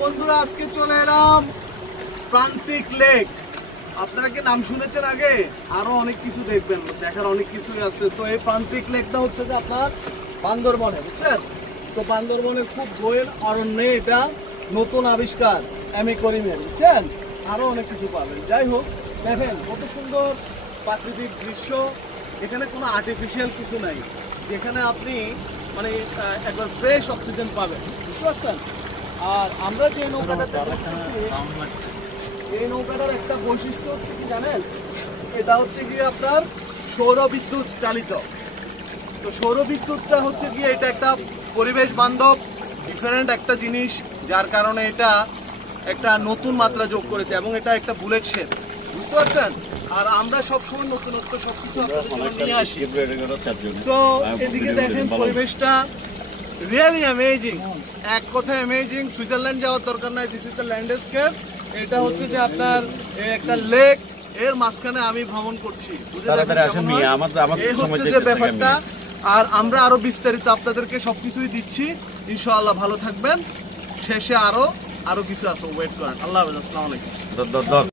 বন্ধুরা আজকে চলে এলাম প্রান্তিক লেক। আপনারা কি নাম শুনেছেন আগে? আরো অনেক কিছু দেখবেন, দেখার অনেক কিছুই আছে। সো এই প্রান্তিক লেকটা হচ্ছে যে আপনার বান্দরবনে, বুঝছেন তো? বান্দরবনের খুব গোয়েল অরণ্যে এটা নতুন আবিষ্কার অ্যামিকোরিয়ামের, বুঝছেন? আরো অনেক কিছু পাবেন। যাই হোক, দেখেন কত সুন্দর প্রাকৃতিক দৃশ্য। এখানে কোনো আর্টিফিশিয়াল কিছু নাই, যেখানে আপনি মানে একবার ফ্রেশ অক্সিজেন পাবেন, বুঝতে পারছেন? আর আমরা যে নৌকাটা এই নৌকাটার একটা বৈশিষ্ট্য হচ্ছে কি জানেন? এটা হচ্ছে গিয়ে আপনার সৌরবিদ্যুৎ চালিত। তো সৌরবিদ্যুৎটা হচ্ছে গিয়ে এটা একটা পরিবেশ বান্ধব ডিফারেন্ট একটা জিনিস, যার কারণে এটা একটা নতুন মাত্রা যোগ করেছে এবং এটা একটা বুলেট শেপ, বুঝতে পারছেন? আর আমরা সবসময় নতুনত্ব সবকিছু নিয়ে আসি। সো এদিকে দেখেন পরিবেশটা রিয়েলি অ্যামেজিং, এক কথায় অ্যামেজিং। সুইজারল্যান্ড যাওয়ার দরকার নাই, দিস ইজ দ্য ল্যান্ডস্কেপ। এটা হচ্ছে যে আপনার একটা লেক, এর মাঝখানে আমি ভ্রমণ করছি, বুঝে দেখেন এই হচ্ছে যে ব্যাপারটা। আর আমরা আরো বিস্তারিত আপনাদেরকে সবকিছুই দিচ্ছি ইনশাআল্লাহ। ভালো থাকবেন। শেষে আরো কিছু আছে, ওয়েট করেন। আল্লাহ হাফেজ, আসসালামু আলাইকুম।